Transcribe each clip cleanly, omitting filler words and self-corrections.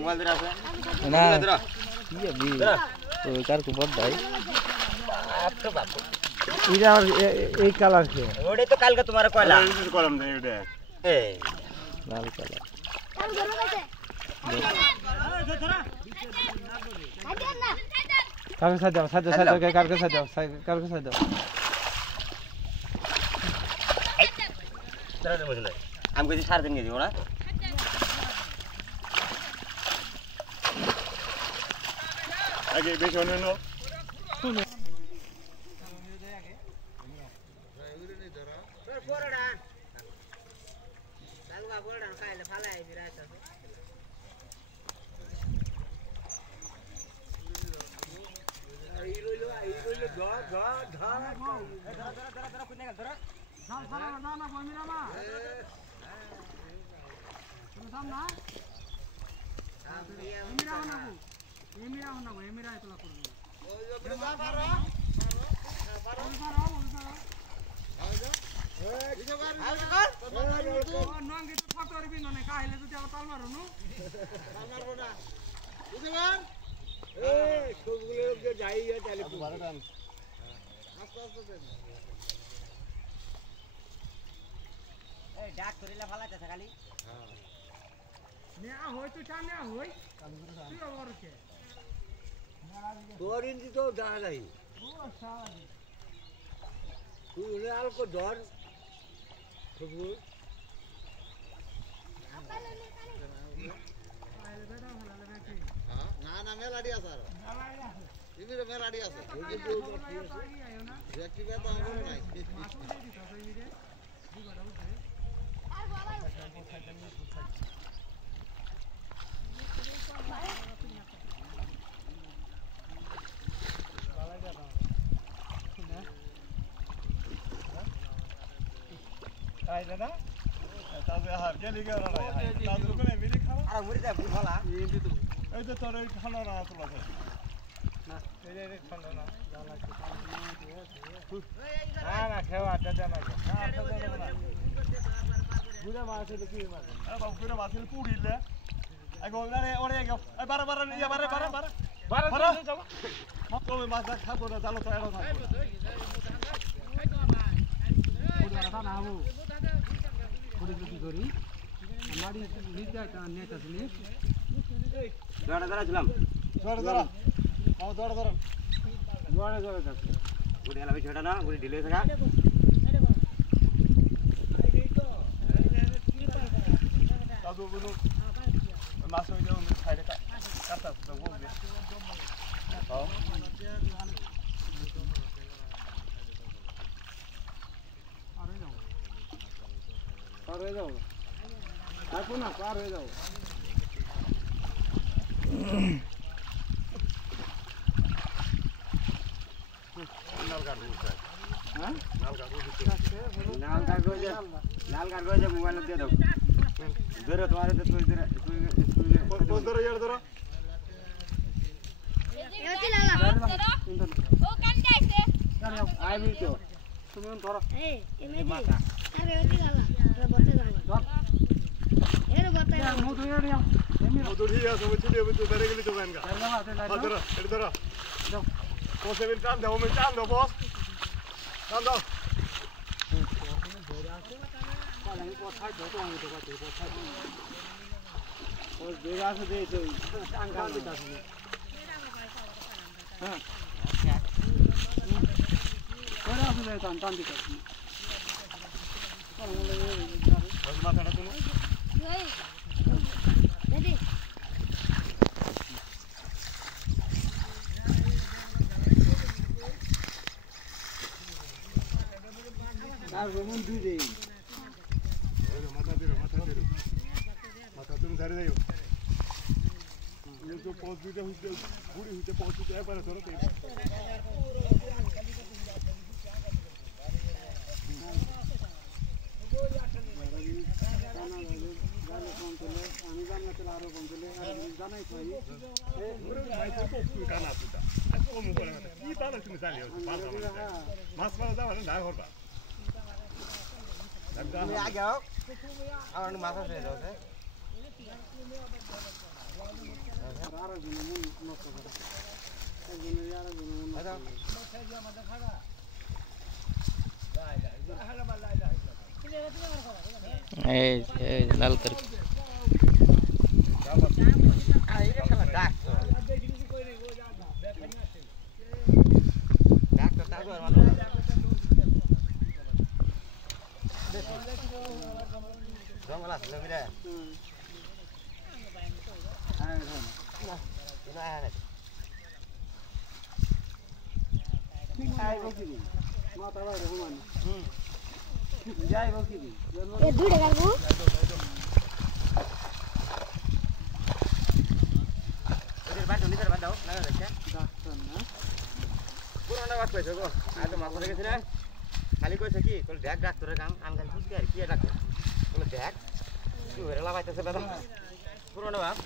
mobile ধরে আছে না ধরো কি বি ওই কার কো বড় ভাই আপটো বাপ ইরা এই কালার কে ওডে তো কালকে তোমারে কয়লা কলম দে ওডে এ লাল কালার কার সাথে দাও সাথে সাথে কার সাথে দাও কার সাথে দাও ধরে বসলে আমি কইছি 3.5 কেজি দিব না আগে বেশ অনেনো ডাক ধরিলা ফালাইতেছে খালি নেয়া হই তো চা নেয়া হই তুই ওর কে তোর ইন্দি তো জানা নাই তুই ওরে আলকো ধর খুবু না না মেলাডি আছে আর ইমিরে মেলাডি আছে ব্যক্তি বেতা আমার নাই আই দাদা তাহলে হার গেলি গেল না তাহলে কোনে মিলি খাও আর মুড়ি দে ভুল ভালা এই তো তোর এই খানা না তোলা না এই ঠান্ডা না না না খেওয়া দাদা না বুড়া মাছ হলো কি মাছ আরে বাবু করে মাছের পুড়িলে আগে ওরে ওরে গো এই বারে বারে ইয়া বারে বারে বারে বারে যাও মত ওই মাছ খাবো না জানো তো এড়ো না বুড়া না হবো বুড়ি কি করি আমারি নিতে নেতা শুনি ধরে ধরে ছিলাম ধর ধর আও ধর ধর জোরে জোরে যাও গুড়ি হেলা বেশি না গুড়ি ঢিলে থাকা দাদু বলো মাছ হয়ে যাও সাইডে কাটা তো বলবে হ্যাঁ পার হয়ে যাও থাকো না পার হয়ে যাও লাল কাগজ মোবাইল দিয়ে দাও ধরে তোমারে তো তুই ধরে পোজ ধর ইয়ার ধর এটি লাগা ও কান যাইছে আইবি তো তুমি ধরো এই এমনি আরে এটি লাগা রে বতে লাগা এর বতে লাগা মু ধরে দিয়া এমনি মধুর হি আছে ওই ছিড়ে ওই তো বেরে গেলি তো গানগা লাগা ধর এটা ধর বসে বিন টান দাও টান দাও বস টান দাও ও বেরা আছে দে তো টাঙ্গা দিতা আছে হ্যাঁ বেরা আছে দে টান দিতা আছে বস মাথাটা তুমি এই রেডি আর রমন দুই দে মাথা তুমি ধরে যাও এই তো পোজ দিতে হইতে গুড়ি হইতে পোজ দিতে একবারে ধরো তো আমি জানলাতে আরো কম চলে জানাই পাই কানা তুটা কম করে কি তাহলে তুমি চালিয়ে মাছ মারা যাবে না না করবা তুমি আগে আও আমার মাথা ছেড়ে দাও এই লাল কার জঙ্গল আছে জমিরে এ দুইটা কাটবো নিজের বাদ দাও লাগা যাচ্ছে পুরোনো বাদ পাইছো গো আজ তো মাছ ধরে গেছি না খালি কইছে কি কল ব্যাগ ডাক্তারের কাম আমি খালি বুঝতে আর কি ডাক্তার বলে ব্যাগ কি হয়ে লাগাইতেছে দাদা পুরোনো বাপ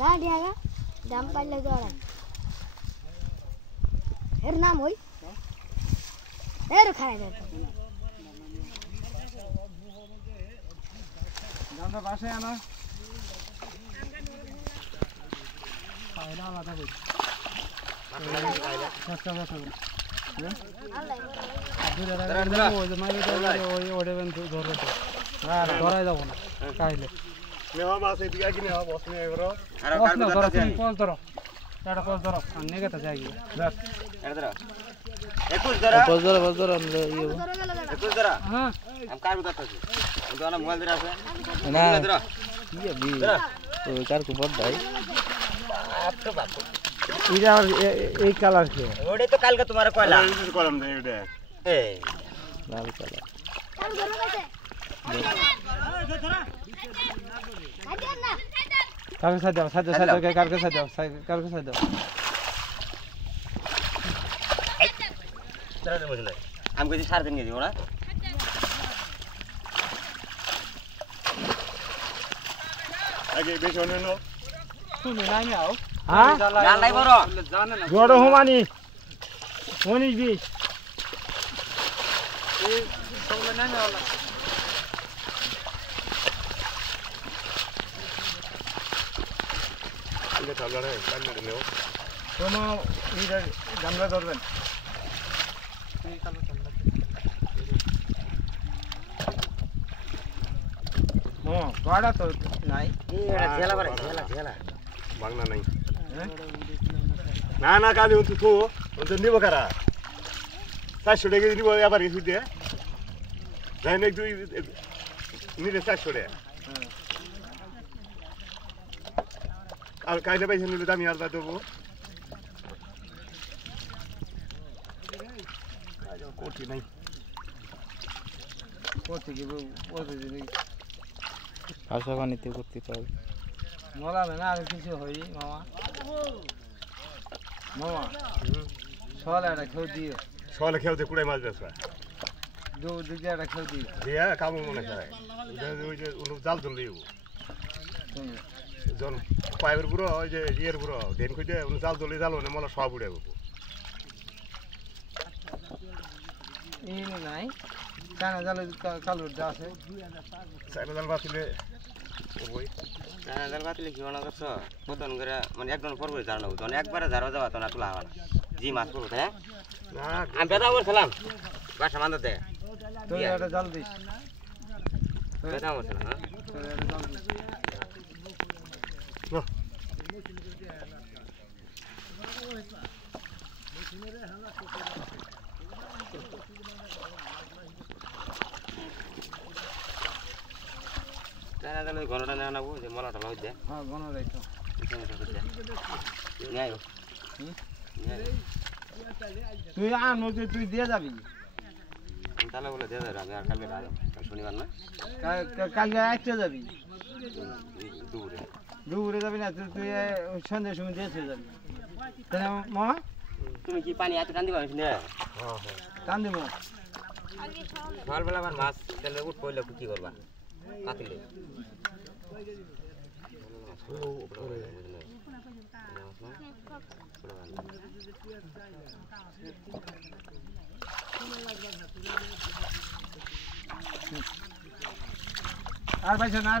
দাঁড়িয়াগা দাম পাইলে দৌড়াই এর নাম হই এর খাই দে দামটা পাশে আনো আইলা আলাদা কই কষ্ট কষ্ট ওই যে মাইরে ওই ওড়েবেন ধরে ধরাই যাব না খাইলে নেওয়া মাছ এদিকে কি নেওয়া বস নিয়ে এবারও আর কষ্ট ধরো তুমি কল ধরো এটা কল ধরো আর নেগে তা যাই এটা ধরো 21 ধরো বস ধরো আমরা ইয়ে ধরে গেল দাদা 21 ধরো হ্যাঁ আমি কার বুঝাতেছি কিন্তু আমার মোবাইল ধরে আছে না ধরো কি বি ওই কার কো বড় ভাই বাপ তো বাপ এটা আমার এই কালার কে ওটাই তো কালকে তোমার কয়লা কলম দেই এটা এই লাল কালার কার ধরে গেছে আইতেন না কারকে সাজাও কারকে সাজাও ধরে বুঝলে আমি কইছি 3.5 কেজি দিব না আগে বেশি অন্য তুমি নাই নাও হ্যাঁ জাল নাই বড় জানে না বড় হুমানি 19 এই সবলে নাই নাও এটা চালারে কান্না দিলেও কোনো এটা জানলা ধরবেন হ্যাঁ গাড়া তো নাই এটা ঝেলা বারে ঝেলা বাংলা নাই না না কালি উঠু তো ওদের নিব কারা 400 টাকা দিব আবার এসে দিয়ে যাই না তুই নিলে 400 টাকা আর কাইলে পয়সা নিলে দামি আর দেবো কোটি নাই করতে কি বলতে দিবি আশা বানিতে করতে পারবে মলা না আর কিছু হই মামা সল একটা খেউ দিও সকালে খেলতে কুড়াই মাছ বেসবা দুদিকে একটা খেউ দিও দিয়া কামু মনে করে ওই যে জাল জল দিব জন পাইবের বুড়ো ওই যে ইয়ের বুড়ো দেন খুঁজে জাল জলে জাল মানে মলা সব উড়ে এই নাই কানা জালে কালুর দা আছে চাইনা জাল বাতিলে ওই জাল বাতিলে কি মনে করছো কতন করে মানে একদম পর করে জানো তখন একবারে ঝাড়া যাওয়া তো না তোলা হবে না জি মাছ করবো তাই না আমি বেদা বলছিলাম বাসা মানতে দে তুই একটা জাল দিস বেদা বলছিলাম হ্যাঁ তুই একটা জাল দিস জানা জানা ঘনটা না নাবো যে মলাটা লই দে হ্যাঁ গণ রাইতো নিয়ে তুই আন তুই দিয়ে যাবি তাহলে বলে দে আমি আর কালকে কাল শনিবার না কালকে একটা যাবি দূরে দুপুরে যাবি না তুই সন্ধ্যের সময় দিয়ে যাবি তাই না মামা তুমি কি পানি এত টান দিবা না টান দিব সকালবেলা আবার মাছ তেলে উঠ পড়লে কি করবা কাটিলে আর পাইছো না